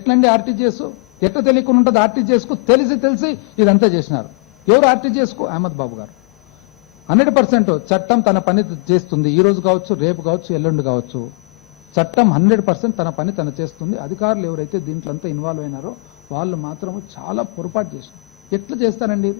ఎట్లండి RTGS ఎట్లా తెలియకుండా ఉంటుంది ఆర్టీజీఎస్కు తెలిసి తెలిసి ఇదంతా చేసినారు. ఎవరు ఆర్టీజీఎస్కు అహ్మద్ బాబు గారు. హండ్రెడ్ పర్సెంట్ చట్టం తన పని చేస్తుంది. ఈ రోజు కావచ్చు రేపు కావచ్చు ఎల్లుండి కావచ్చు. చట్టం హండ్రెడ్ పర్సెంట్ తన పని తను చేస్తుంది. అధికారులు ఎవరైతే దీంట్లో అంతా ఇన్వాల్వ్ అయినారో వాళ్ళు మాత్రం చాలా పొరపాటు చేసినారు. ఎట్లా చేస్తారండి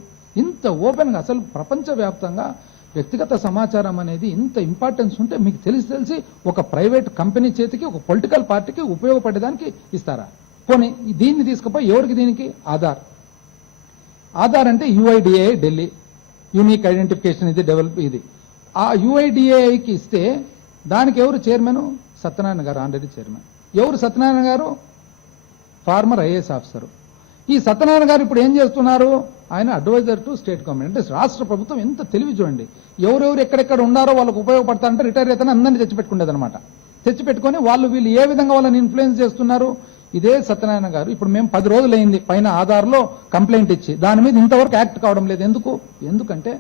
ఇంత ఓపెన్గా అసలు ప్రపంచవ్యాప్తంగా వ్యక్తిగత సమాచారం అనేది ఇంత ఇంపార్టెన్స్ ఉంటే మీకు తెలిసి తెలిసి ఒక ప్రైవేట్ కంపెనీ చేతికి ఒక పొలిటికల్ పార్టీకి ఉపయోగపడేదానికి ఇస్తారా? పోనీ దీన్ని తీసుకుపోయి ఎవరికి దీనికి? ఆధార్. ఆధార్ అంటే యుఐడిఏ ఢిల్లీ యూనిక్ ఐడెంటిఫికేషన్ ఇది డెవలప్ ఇది. ఆ యుఐడిఏకి ఇస్తే దానికి ఎవరు చైర్మన్ సత్యనారాయణ గారు ఆల్రెడీ చైర్మన్ ఎవరు సత్యనారాయణ గారు? ఫార్మర్ ఐఏఎస్ ఆఫీసర్ ఈ సత్యనారాయణ గారు ఇప్పుడు ఏం చేస్తున్నారు? ఆయన అడ్వైజర్ టు స్టేట్ గవర్నమెంట్ అంటే రాష్ట్ర ప్రభుత్వం ఎంత తెలివి చూడండి. ఎవరెవరు ఎక్కడెక్కడ ఉన్నారో వాళ్ళకు ఉపయోగపడతారంటే రిటైర్ అయితే అందరినీ తెచ్చిపెట్టుకుండేదనమాట తెచ్చిపెట్టుకొని వాళ్ళు వీళ్ళు ఏ విధంగా వాళ్ళని ఇన్ఫ్లుయెన్స్ చేస్తున్నారు? ఇదే సత్యనారాయణ గారు ఇప్పుడు మేము పది రోజులైంది పైన ఆధార్లో కంప్లైంట్ ఇచ్చి దాని మీద ఇంతవరకు యాక్ట్ కావడం లేదు. ఎందుకు? ఎందుకంటే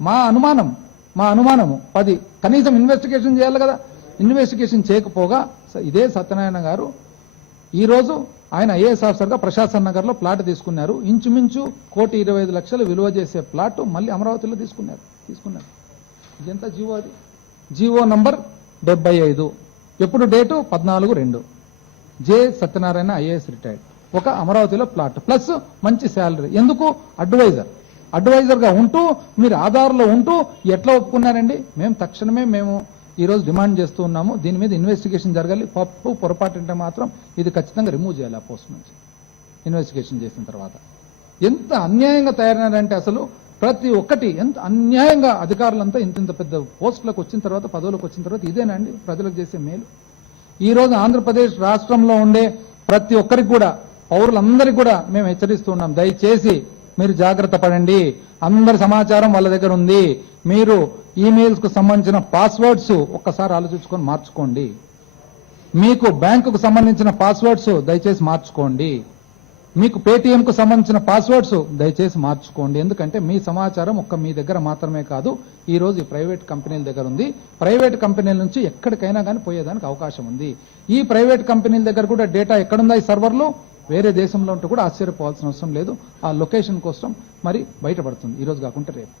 మా అనుమానం మా అనుమానము పది కనీసం ఇన్వెస్టిగేషన్ చేయాలి కదా. ఇన్వెస్టిగేషన్ చేయకపోగా స- ఇదే సత్యనారాయణ గారు ఈరోజు ఆయన ఐఏఎస్ ఆఫీసర్గా ప్రశాసన్ నగర్లో ప్లాట్ తీసుకున్నారు. ఇంచుమించు కోటి ఇరవై ఐదు లక్షలు విలువ చేసే ప్లాట్ మళ్ళీ అమరావతిలో తీసుకున్నారు. తీసుకున్నారు. ఇదెంత జీవో అది? జీవో నంబర్ డెబ్బై ఐదు. ఎప్పుడు డేటు? పద్నాలుగు రెండు. J Satyanarayana IAS retired. ఒక అమరావతిలో ప్లాట్. ప్లస్ మంచి శాలరీ. ఎందుకు? అడ్వైజర్. అడ్వైజర్గా ఉంటూ మీరు ఆధార్లో ఉంటూ ఎట్లా ఒప్పుకున్నారండి? మేము తక్షణమే మేము ఈరోజు డిమాండ్ చేస్తూ ఉన్నాము. దీని మీద ఇన్వెస్టిగేషన్ జరగాలి. పప్పు పొరపాటు అంటే మాత్రం ఇది ఖచ్చితంగా రిమూవ్ చేయాలి ఆ పోస్ట్ నుంచి. ఇన్వెస్టిగేషన్ చేసిన తర్వాత. ఎంత అన్యాయంగా తయారైనారంటే అసలు ప్రతి ఒక్కటి ఎంత అన్యాయంగా అధికారులంతా ఇంత ఇంత పెద్ద పోస్టులకు వచ్చిన తర్వాత పదవులకు వచ్చిన తర్వాత ఇదేనండి ప్రజలకు చేసే మేలు. ఈ రోజు ఆంధ్రప్రదేశ్ రాష్ట్రంలో ఉండే ప్రతి ఒక్కరికి కూడా పౌరులందరికీ కూడా మేము హెచ్చరిస్తూ ఉన్నాం. దయచేసి మీరు జాగ్రత్త పడండి. అందరి సమాచారం వాళ్ళ దగ్గర ఉంది. మీరు ఈమెయిల్స్కు సంబంధించిన పాస్వర్డ్స్ ఒక్కసారి ఆలోచించుకొని మార్చుకోండి. మీకు బ్యాంకుకు సంబంధించిన పాస్వర్డ్స్ దయచేసి మార్చుకోండి. మీకు పేటీఎంకు సంబంధించిన పాస్వర్డ్స్ దయచేసి మార్చుకోండి. ఎందుకంటే మీ సమాచారం ఒక్క మీ దగ్గర మాత్రమే కాదు ఈ రోజు ప్రైవేట్ కంపెనీల దగ్గర ఉంది. ప్రైవేట్ కంపెనీల నుంచి ఎక్కడికైనా కానీ పోయేదానికి అవకాశం ఉంది. ఈ ప్రైవేట్ కంపెనీల దగ్గర కూడా డేటా ఎక్కడుందా ఈ సర్వర్లు? వేరే దేశంలో ఉంటే కూడా ఆశ్చర్యపోవాల్సిన అవసరం లేదు. ఆ లొకేషన్ కోసం మరి బయటపడుతుంది. ఈరోజు కాకుండా రేపు.